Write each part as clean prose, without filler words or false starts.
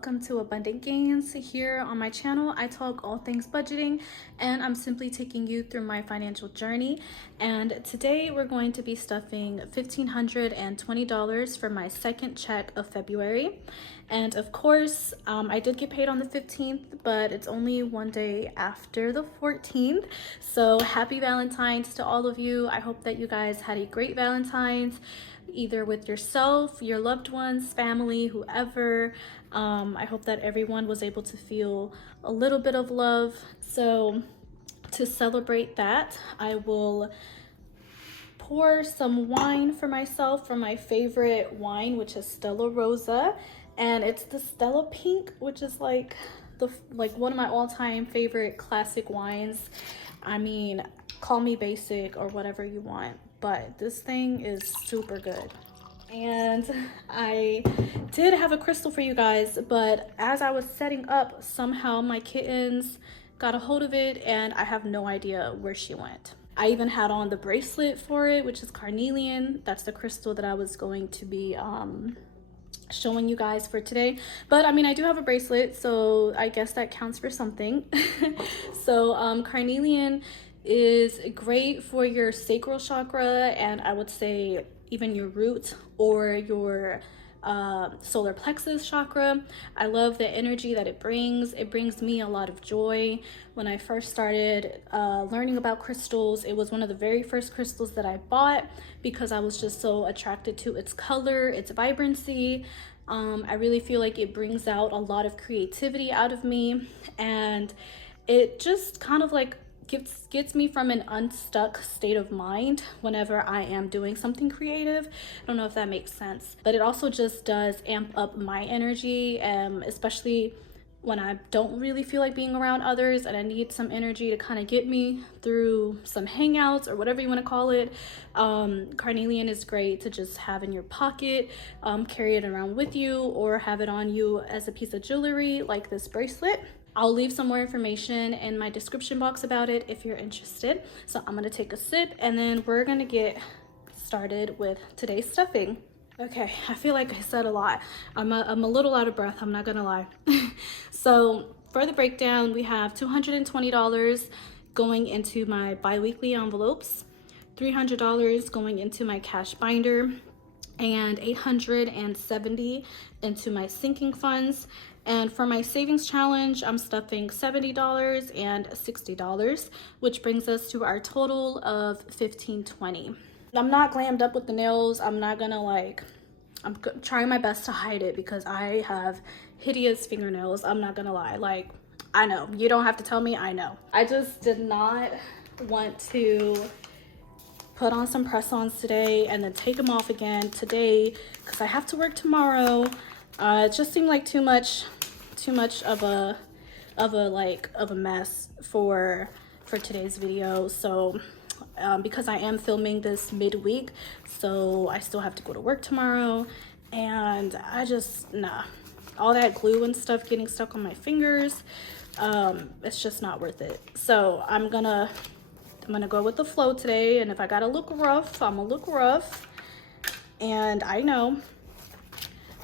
welcome to Abundant Gains. Here on my channel, I talk all things budgeting, and I'm simply taking you through my financial journey. And today we're going to be stuffing $1,520 for my second check of February. And of course, I did get paid on the 15th, but it's only one day after the 14th. So happy Valentine's to all of you. I hope that you guys had a great Valentine's, either with yourself, your loved ones, family, whoever. I hope that everyone was able to feel a little bit of love. So to celebrate that, I will pour some wine for myself from my favorite wine, which is Stella Rosa, and it's the Stella Pink, which is like one of my all-time favorite classic wines. I mean, call me basic or whatever you want, but this thing is super good. And I did have a crystal for you guys, but as I was setting up, somehow my kittens got a hold of it and I have no idea where she went. I even had on the bracelet for it, which is Carnelian. That's the crystal that I was going to be showing you guys for today. But I mean, I do have a bracelet, so I guess that counts for something. So Carnelian is great for your sacral chakra, and I would say even your root or your solar plexus chakra. I love the energy that it brings. It brings me a lot of joy. When I first started learning about crystals, it was one of the very first crystals that I bought because I was just so attracted to its color, its vibrancy. I really feel like it brings out a lot of creativity out of me, and it just kind of like gets me from an unstuck state of mind whenever I am doing something creative. I don't know if that makes sense, but it also just does amp up my energy, especially when I don't really feel like being around others and I need some energy to kind of get me through some hangouts or whatever you want to call it. Carnelian is great to just have in your pocket, carry it around with you, or have it on you as a piece of jewelry like this bracelet. I'll leave some more information in my description box about it if you're interested. So I'm gonna take a sip and then we're gonna get started with today's stuffing. Okay, I feel like I said a lot. I'm a little out of breath, I'm not gonna lie. So for the breakdown, we have $220 going into my bi-weekly envelopes, $300 going into my cash binder, and $870 into my sinking funds. And for my savings challenge, I'm stuffing $70 and $60, which brings us to our total of $1,520. I'm not glammed up with the nails. I'm not gonna I'm trying my best to hide it because I have hideous fingernails. I'm not gonna lie. I know, you don't have to tell me, I know. I just did not want to put on some press-ons today and then take them off again today because I have to work tomorrow. It just seemed like too much of a mess for today's video. So because I am filming this midweek, so I still have to go to work tomorrow, and I just all that glue and stuff getting stuck on my fingers, it's just not worth it. So I'm gonna go with the flow today, and if I gotta look rough, I'm gonna look rough. And I know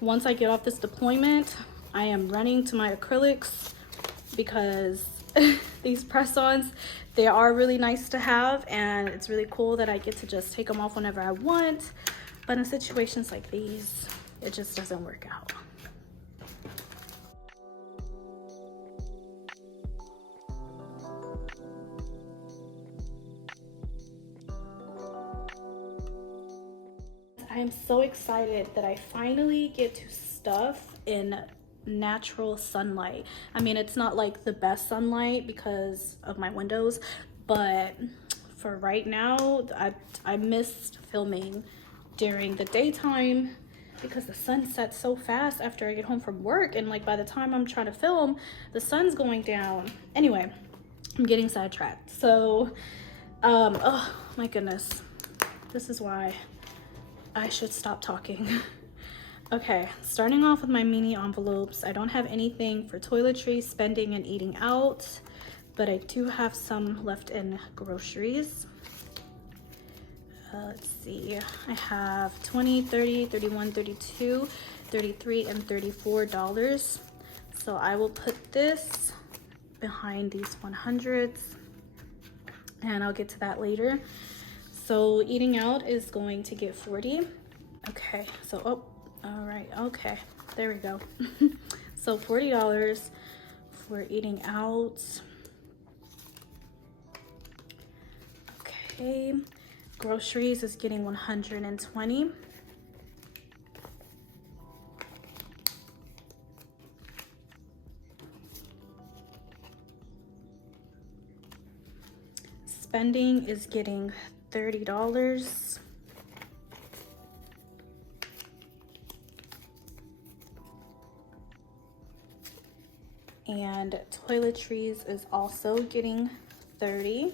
once I get off this deployment, I am running to my acrylics because these press-ons, they are really nice to have, and it's really cool that I get to just take them off whenever I want. But in situations like these, it just doesn't work out. I am so excited that I finally get to stuff in natural sunlight. I mean, it's not like the best sunlight because of my windows, but for right now, I missed filming during the daytime because the sun sets so fast after I get home from work, and by the time I'm trying to film, the sun's going down. Anyway, I'm getting sidetracked. So oh my goodness, this is why I should stop talking. Okay, starting off with my mini envelopes. I don't have anything for toiletries, spending, and eating out, but I do have some left in groceries. Let's see, I have 20, 30, 31, 32, 33, and $34 So I will put this behind these 100s, and I'll get to that later. So eating out is going to get 40. Okay, so all right, okay, there we go. So $40 for eating out. Okay, groceries is getting 120. Spending is getting $30. And toiletries is also getting 30.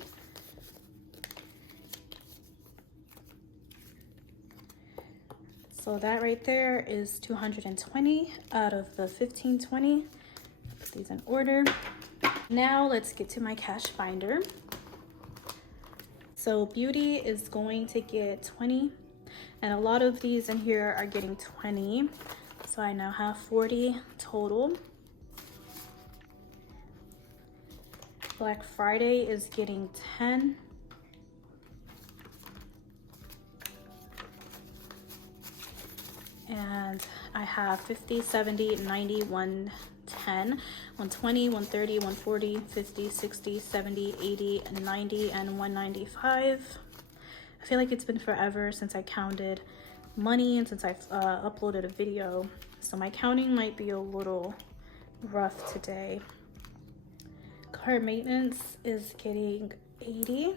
So that right there is 220 out of the 1520. Put these in order. Now let's get to my cash finder. So beauty is going to get 20, and a lot of these in here are getting 20. So I now have 40 total. Black Friday is getting 10. And I have 50, 70, 90, 110, 120, 130, 140, 50, 60, 70, 80, 90, and 195. I feel like it's been forever since I counted money and since I've uploaded a video. So my counting might be a little rough today. Car maintenance is getting 80.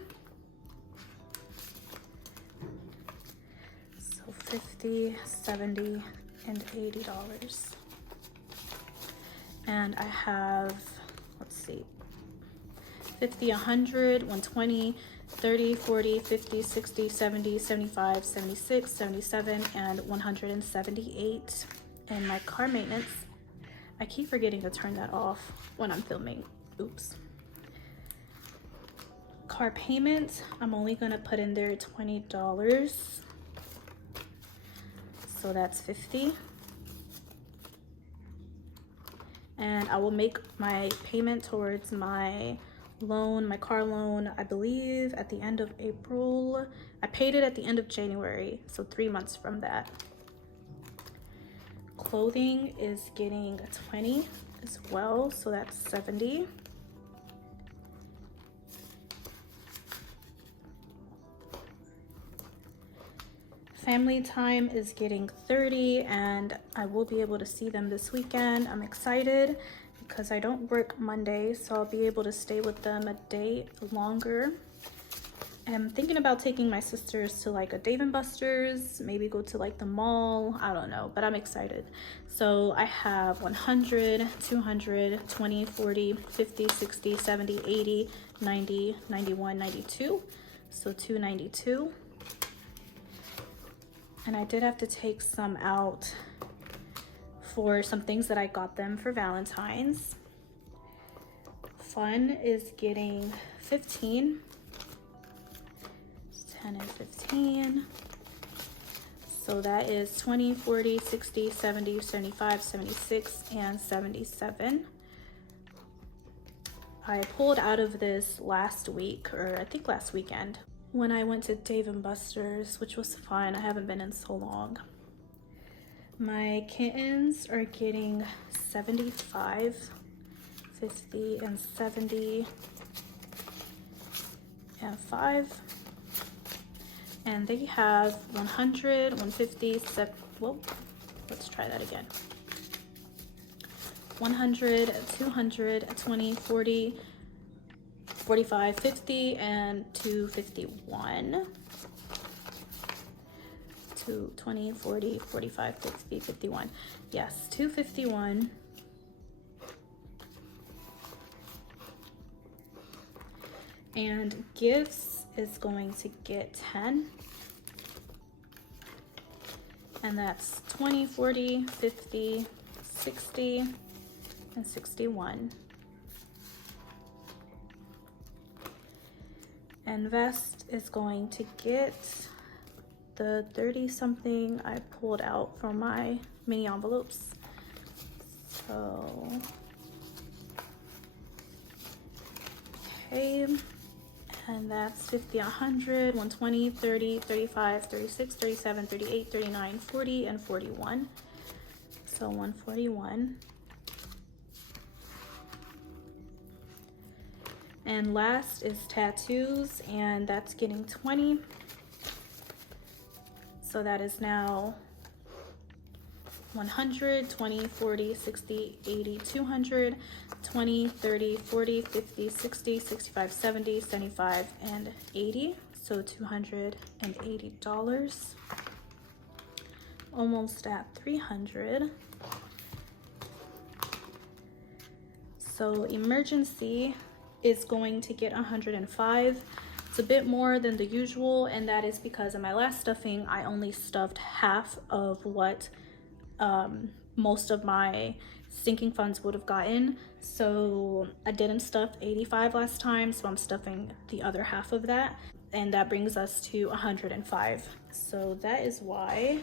So 50, 70, and $80. And I have, let's see, 50, 100, 120, 30, 40, 50, 60, 70, 75, 76, 77, and 178. And my car maintenance, I keep forgetting to turn that off when I'm filming. Oops. Car payment, I'm only gonna put in there $20. So that's 50. And I will make my payment towards my loan, my car loan, I believe at the end of April. I paid it at the end of January, so 3 months from that. Clothing is getting 20 as well, so that's 70. Family time is getting 30, and I will be able to see them this weekend. I'm excited because I don't work Monday, so I'll be able to stay with them a day longer. I'm thinking about taking my sisters to like a Dave & Buster's, maybe go to like the mall, I don't know, but I'm excited. So I have 100, 200, 20, 40, 50, 60, 70, 80, 90, 91, 92. So 292. And I did have to take some out for some things that I got them for Valentine's. Fun is getting 15. 10 and 15. So that is 20, 40, 60, 70, 75, 76, and 77. I pulled out of this last week, or I think last weekend, when I went to Dave & Buster's, which was fun. I haven't been in so long. My kittens are getting 75, 50, and 70, and 5. And they have 100, 150, whoa, let's try that again. 100, 200, 20, 40, 45, 50, and 251. 20, 40, 45, 50, 51. Yes, 251. And gifts is going to get 10. And that's 20, 40, 50, 60, and 61. And vest is going to get the 30 something I pulled out from my mini envelopes. So, okay, and that's 50, 100, 120, 30, 35, 36, 37, 38, 39, 40, and 41. So 141. And last is tattoos, and that's getting 20. So that is now 100, 20, 40, 60, 80, 200, 20, 30, 40, 50, 60, 65, 70, 75, and 80. So $280. Almost at 300. So emergency is going to get 105. It's a bit more than the usual, and that is because in my last stuffing I only stuffed half of what most of my sinking funds would have gotten. So I didn't stuff 85 last time, so I'm stuffing the other half of that, and that brings us to 105. So that is why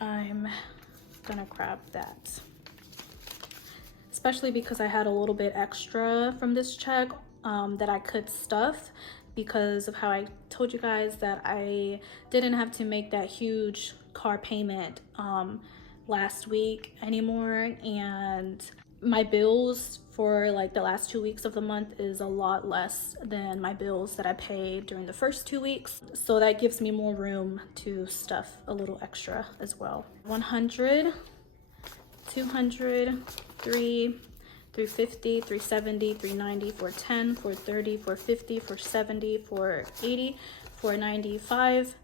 I'm gonna grab that, especially because I had a little bit extra from this check that I could stuff because of how I told you guys that I didn't have to make that huge car payment last week anymore, and my bills for like the last 2 weeks of the month is a lot less than my bills that I paid during the first 2 weeks, so that gives me more room to stuff a little extra as well. 100, 200, 350, 370, 390, 410, 430, 450, 470, 480, 495,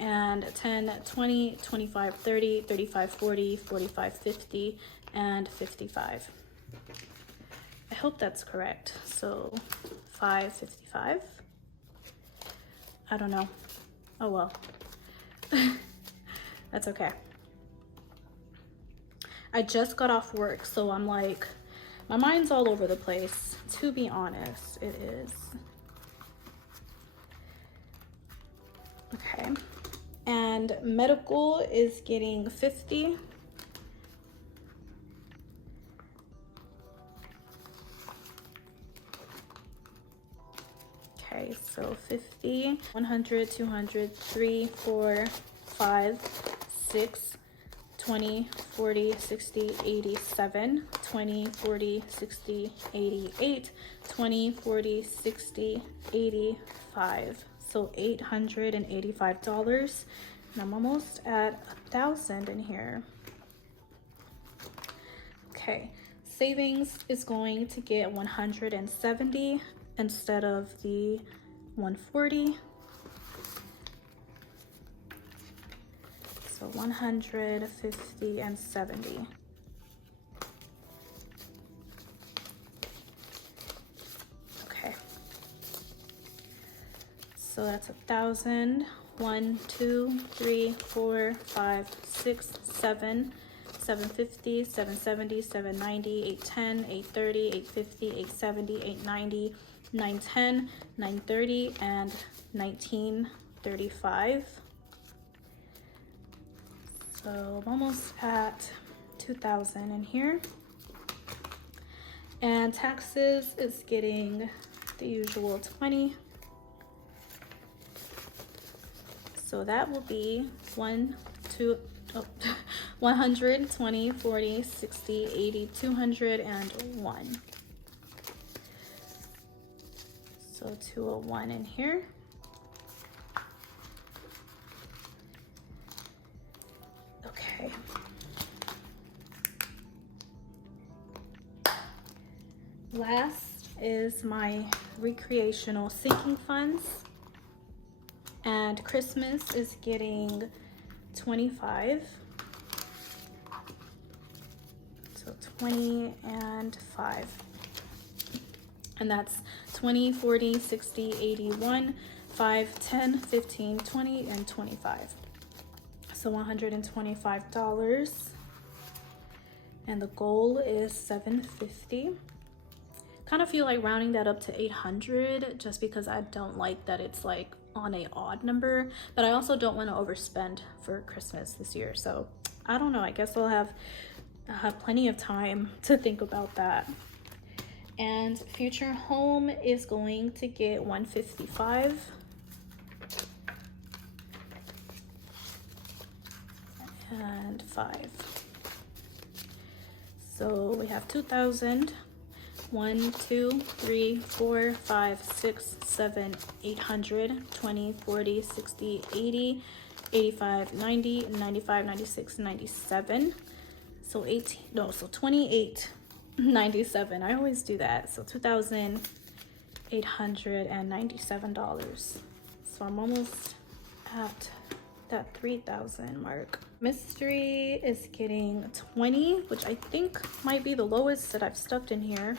and 10, 20, 25, 30, 35, 40, 45, 50, and 55. I hope that's correct. So 555. I don't know. Oh well. That's okay. I just got off work, so I'm like, my mind's all over the place, to be honest. It is. Okay. And medical is getting 50. Okay, so 50, 100, 200, 3, 4, 5, 6, 20, 40, 60, 87, 20, 40, 60, 88, 20, 40, 60, 85. So $885, and I'm almost at 1,000 in here. Okay, savings is going to get 170 instead of the 140. So 150 and 70. Okay. So that's 1,000. 1, 2, 3, 4, 5, 6, 7, 750, 770, 790, 810, 830, 850, 870, 890, 910, 930, and 1935. So I'm almost at 2,000 in here. And taxes is getting the usual 20. So that will be 100, 20, 40, 60, 80, 200, and 1. So 201 in here. Okay. Last is my recreational sinking funds. And Christmas is getting 25. So 20 and 5. And that's 20, 40, 60, 81, 5, 10, 15, 20, and 25. So $125. And the goal is 750. kind of feel like rounding that up to 800 just because I don't like that it's like on a odd number, but I also don't want to overspend for Christmas this year. So I don't know, I guess I'll have plenty of time to think about that. And future home is going to get 155. And 5. So we have 2,000. 1, 2, 3, 4, 5, 6, 7, 800, 20, 40, 60, 80, 85, 90, 95, 96, 97. So 18, no, so 28, 97. I always do that. So $2,897. So I'm almost at that 3,000 mark. Mystery is getting 20, which I think might be the lowest that I've stuffed in here,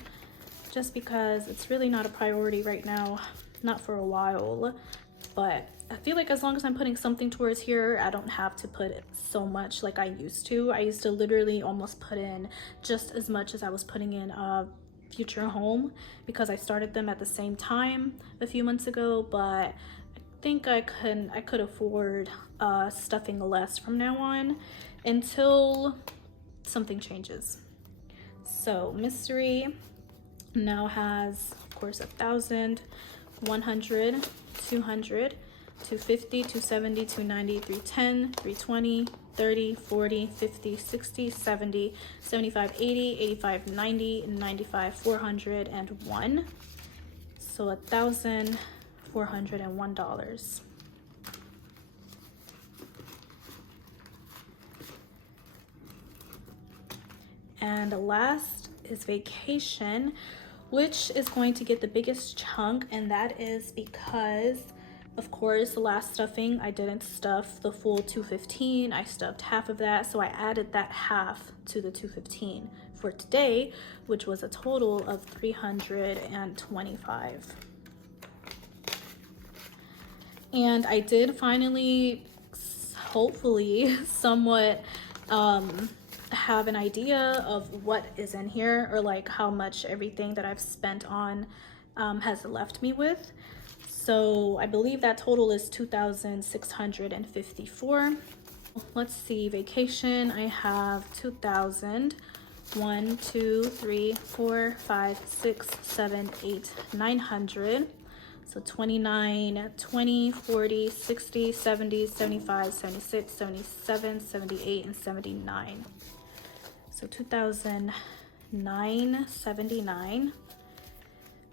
just because it's really not a priority right now, not for a while. But I feel like as long as I'm putting something towards here, I don't have to put so much like I used to. I used to literally almost put in just as much as I was putting in future home, because I started them at the same time a few months ago. But I think I could afford stuffing less from now on until something changes. So mystery now has, of course, 1,000, 100, 200, 250, 270, 290, 310, 320, 30, 40, 50, 60, 70, 75, 80, 85, 90, 95, 401. So $1,401. And last is vacation, which is going to get the biggest chunk, and that is because, of course, the last stuffing I didn't stuff the full 215. I stuffed half of that, so I added that half to the 215 for today, which was a total of 325. And I did finally, hopefully, somewhat have an idea of what is in here, or like how much everything that I've spent on has left me with. So I believe that total is 2,654. Let's see, vacation, I have 2,000. 1, 2, 3, 4, 5, 6, 7, 8, 900. So 29, 20, 40, 60, 70, 75, 76, 77, 78, and 79. So 2,979.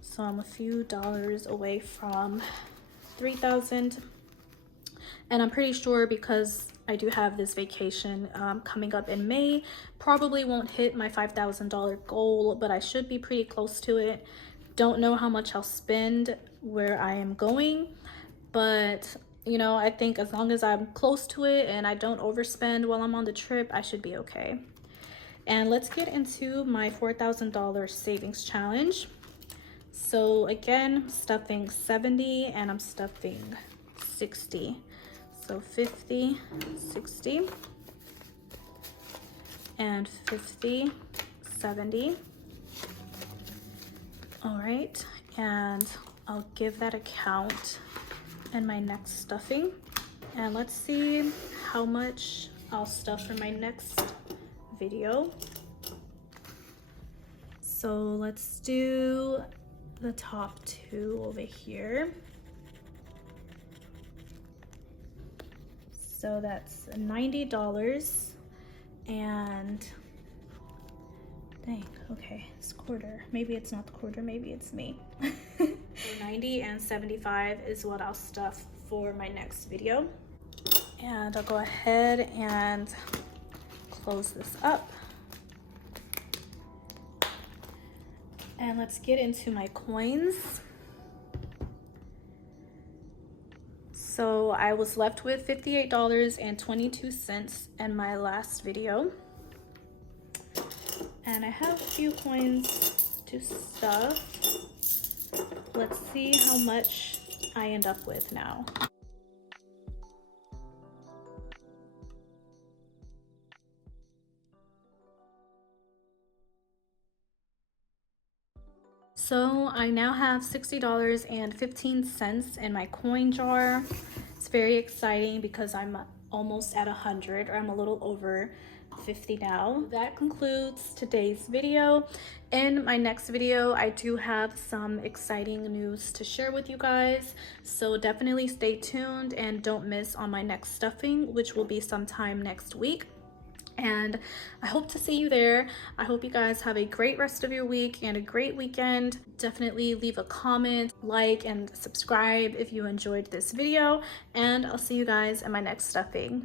So I'm a few dollars away from 3,000. And I'm pretty sure, because I do have this vacation coming up in May, probably won't hit my $5,000 goal, but I should be pretty close to it. Don't know how much I'll spend where I am going, but you know, I think as long as I'm close to it and I don't overspend while I'm on the trip, I should be okay. And let's get into my $4,000 savings challenge. So again, stuffing 70 and I'm stuffing 60. So 50, 60, and 50, 70. All right, and I'll give that a count in my next stuffing. And let's see how much I'll stuff for my next video. So let's do the top two over here. So that's $90, and dang, okay, it's quarter. Maybe it's not the quarter, maybe it's me. So 90 and 75 is what I'll stuff for my next video. And I'll go ahead and close this up. And let's get into my coins. So I was left with $58.22 in my last video. And I have a few coins to stuff. Let's see how much I end up with now. So I now have $60.15 in my coin jar. It's very exciting because I'm almost at 100, or I'm a little over 50 now. That concludes today's video. In my next video, I do have some exciting news to share with you guys, so definitely stay tuned and don't miss on my next stuffing, which will be sometime next week. And I hope to see you there. I hope you guys have a great rest of your week and a great weekend. Definitely leave a comment, like, and subscribe if you enjoyed this video, and I'll see you guys in my next stuffing.